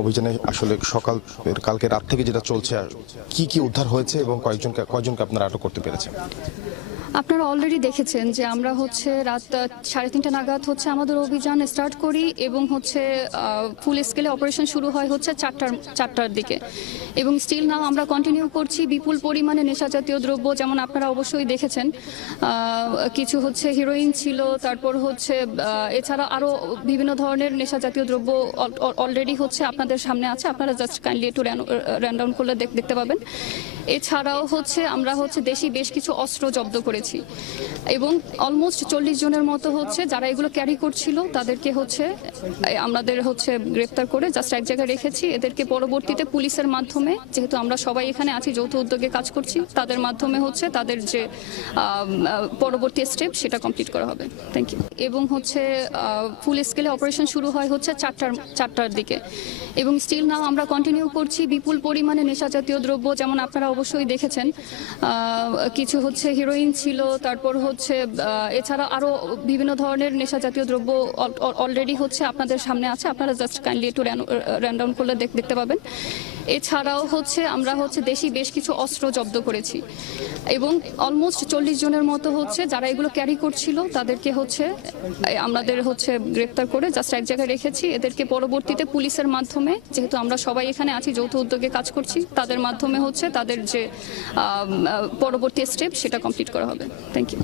অভিযানে আসলে সকাল কালকে রাত থেকে যেটা চলছে, আর কি কি উদ্ধার হয়েছে এবং কয়েকজনকে, কয়জনকে আপনারা আটক করতে পেরেছেন? আপনারা অলরেডি দেখেছেন যে আমরা হচ্ছে রাত সাড়ে তিনটা নাগাদ হচ্ছে আমাদের অভিযান স্টার্ট করি এবং হচ্ছে ফুল স্কেলে অপারেশন শুরু হয় হচ্ছে চারটার চারটার দিকে। এবং স্টিল নাও আমরা কন্টিনিউ করছি বিপুল পরিমাণে নেশা জাতীয় দ্রব্য, যেমন আপনারা অবশ্যই দেখেছেন। কিছু হচ্ছে হিরোইন ছিল, তারপর হচ্ছে এছাড়া আরও বিভিন্ন ধরনের নেশা জাতীয় দ্রব্য অলরেডি হচ্ছে আপনাদের সামনে আছে। আপনারা জাস্ট কাইন্ডলি একটু র্যান ডাউন করলে দেখতে পাবেন। এছাড়াও হচ্ছে আমরা হচ্ছে দেশি বেশ কিছু অস্ত্র জব্দ করেছি। এবং অলমোস্ট চল্লিশ জনের মতো হচ্ছে যারা এগুলো ক্যারি করছিল, তাদেরকে হচ্ছে আমাদের হচ্ছে গ্রেপ্তার করে জাস্ট এক জায়গায় রেখেছি। এদেরকে পরবর্তীতে পুলিশের মাধ্যমে, যেহেতু আমরা সবাই এখানে আছি, যৌথ উদ্যোগে কাজ করছি, তাদের মাধ্যমে হচ্ছে তাদের যে পরবর্তী স্টেপ সেটা কমপ্লিট করা হবে। থ্যাংক ইউ এবং হচ্ছে ফুল স্কেলে অপারেশন শুরু হয় হচ্ছে চারটার চারটার দিকে। এবং স্টিল নাও আমরা কন্টিনিউ করছি বিপুল পরিমাণে নেশা জাতীয় দ্রব্য, যেমন আপনারা অবশ্যই দেখেছেন কিছু হচ্ছে হিরোইন ছিল তারপর হচ্ছে এছাড়া আরও বিভিন্ন ধরনের নেশা জাতীয় দ্রব্য অলরেডি হচ্ছে আপনাদের সামনে আছে। আপনারা জাস্ট কাইন্ডলি একটু র্যান ডাউন করলে দেখতে পাবেন। এছাড়াও হচ্ছে, আমরা হচ্ছে দেশি বেশ কিছু অস্ত্র জব্দ করেছি। এবং অলমোস্ট চল্লিশ জনের মতো হচ্ছে, যারা এগুলো ক্যারি করছিল, তাদেরকে হচ্ছে আমাদের হচ্ছে গ্রেপ্তার করে জাস্ট এক জায়গায় রেখেছি। এদেরকে পরবর্তীতে পুলিশের মাধ্যমে, যেহেতু আমরা সবাই এখানে আছি, যৌথ উদ্যোগে কাজ করছি, তাদের মাধ্যমে হচ্ছে তাদের যে পরবর্তী স্টেপ সেটা কমপ্লিট করা হবে। Thank you